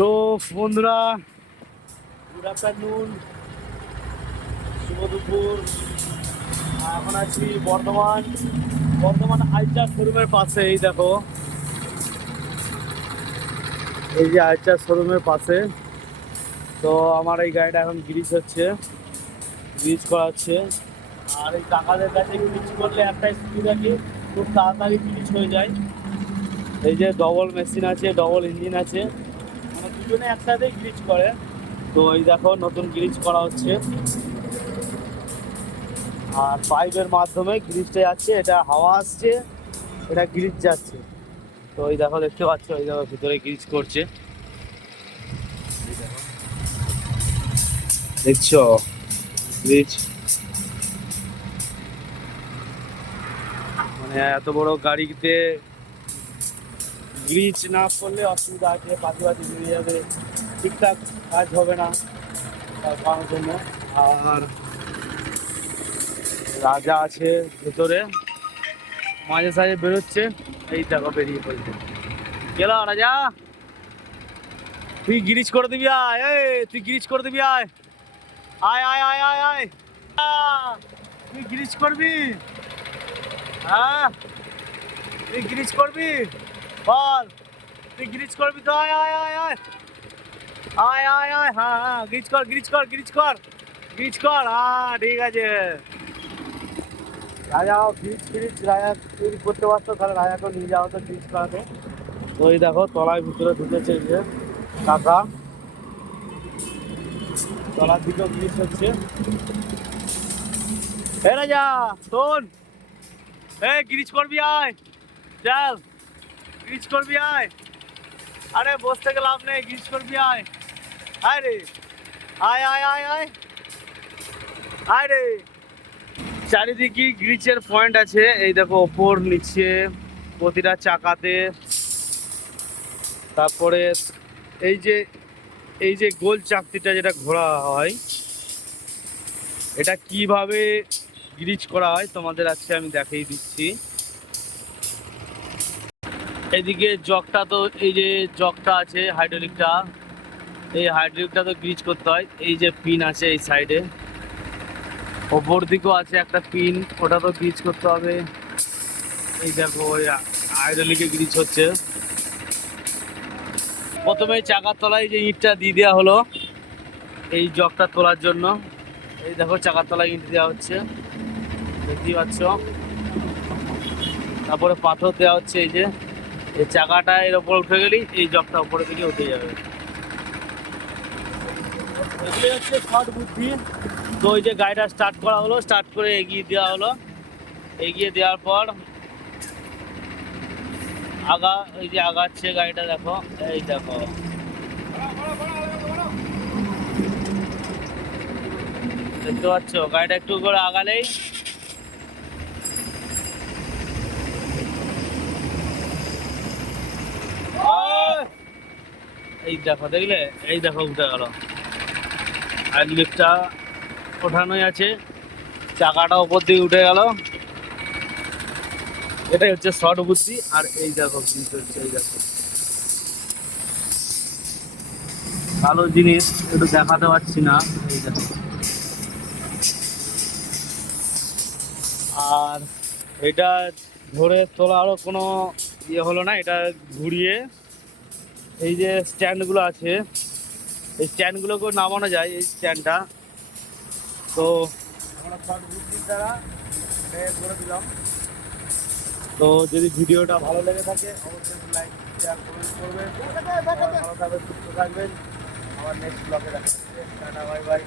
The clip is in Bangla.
তো বন্ধুরা, গুড আফটারনুন, শুভ দুপুর। এখন আছি বর্ধমান আইচার শোরুমের পাশে। এই দেখো, এই যে আইচার শোরুমের পাশে। তো আমার এই গাড়িটা এখন গ্রিজ করা হচ্ছে। আর এই কাকাদের কাছে গ্রিজ করলে একটাই সুবিধা, কি খুব তাড়াতাড়ি গ্রিজ হয়ে যায়। এই যে ডবল মেশিন আছে, ডবল ইঞ্জিন আছে, মানে দুজনে একসাথেই গ্রিজ করে। তো এই দেখো, নতুন গ্রিজ করা হচ্ছে আর পাইপের মাধ্যমে গ্রিজটা যাচ্ছে। এটা হাওয়া আসছে, এটা গ্রিজ যাচ্ছে। তো এই দেখো, দেখতে পাচ্ছ, এই দেখো ভিতরে গ্রিজ করছে। দেখছো গ্রিজ, মানে এত বড় গাড়িতে গ্রিজ না করলে অসুবিধা আছে, পাতি পাতি বেরিয়ে যাবে, ঠিকঠাক কাজ হবে না তার কারণের জন্য। আর রাজা আছে ভেতরে, মাঝে সাঝে বেরোচ্ছে। এই দেখো বেরিয়ে পড়ছে, গেল রাজা। তুই গ্রিজ করে দিবি, আয় তুই গ্রিজ করে দিবি, আয় আয় আয় আয় আয় আয়। তুই গ্রিজ করবি? হ্যাঁ, তুই গ্রিজ করবি? বল, তুই গ্রিজ করবি তো? আয় আয় আয় আয় আয় আয় আয়। হ্যাঁ হ্যাঁ, গ্রিজ কর গ্রিজ কর গ্রিজ কর গ্রিজ কর। হ্যাঁ ঠিক আছে। রাজাও রাজা যদি করতে পারতো তাহলে রাজাকে নিয়ে যাওয়া হতো গ্রিজ করাতে। তো এই দেখো, তলায় ভিতরে ঢুকেছে যে কাকা, তলার দিকেও গ্রিজ হচ্ছে। এ রাজা শোন, গ্রিজ করবি, আয় চল, গ্রিজ করবি আয়। আরে বসে থেকে লাভ নেই, গ্রিজ করবি আয়। আয় রে, আয় আয় আয় আয় আয় রে। চারিদিকে গ্রিজের পয়েন্ট আছে, এই দেখো, ওপর নিচে প্রতিটা চাকাতে। তারপরে এই যে গোল চাকতিটা যেটা ঘোরা হয়, এটা কিভাবে গ্রিজ করা হয় তোমাদের আজকে আমি দেখিয়ে দিচ্ছি। এদিকে জগটা, তো এই যে জগটা আছে হাইড্রোলিকটা, এই হাইড্রোলিকটা তো গ্রিজ করতে হয়। এই যে পিন আছে এই সাইডে, ওপর দিকেও আছে একটা পিন, ওটা তো গ্রিজ করতে হবে। এই দেখো, ওই হাইড্রোলিকে গ্রিজ হচ্ছে। প্রথমে চাকার তলায় যে ইটটা দিয়ে দেওয়া হলো এই জগটা তোলার জন্য। এই দেখো, চাকার তলায় ইট দেওয়া হচ্ছে, দেখতেই পাচ্ছ। তারপরে পাথর দেওয়া হচ্ছে। এই যে এই চাকাটা এর ওপর উঠে গেলেই এই জগটা উপরে দিকে উঠে যাবে। এগুলোই হচ্ছে শর্ট বুদ্ধি। তো ওই যে গাড়িটা স্টার্ট করা হলো, স্টার্ট করে এগিয়ে দেওয়া হলো। এগিয়ে দেওয়ার পর এই যে আগাচ্ছে গাড়িটা, দেখো, এই দেখো, দেখতে পাচ্ছ, গাড়িটা একটু করে আগালেই এই দেখো, দেখলে, এই দেখো উঠে গেল। আর লিফটটা ওঠানোই আছে, চাকাটা উপর দিকে উঠে গেল। এটাই হচ্ছে শর্ট বুদ্ধি। আর এই দেখো গ্রিজ হচ্ছে, এই দেখো ভালো জিনিস, একটু দেখাতে পারছি না। এই দেখো, আর এটা ধরে তোলারও কোনো ইয়ে হলো না। এটা ঘুরিয়ে এই যে স্ট্যান্ডগুলো আছে, এই স্ট্যান্ডগুলোকেও নামানো যায়, এই স্ট্যান্ডটা। তো আমরা শর্ট বুদ্ধির দ্বারা এটা করে দিলাম। তো যদি ভিডিওটা ভালো লেগে থাকে অবশ্যই লাইক, শেয়ার, কমেন্ট করবেন। ভালো থাকবেন, সুস্থ থাকবেন। আমার নেক্সট ব্লগে দেখা হচ্ছে। Tata, bye bye.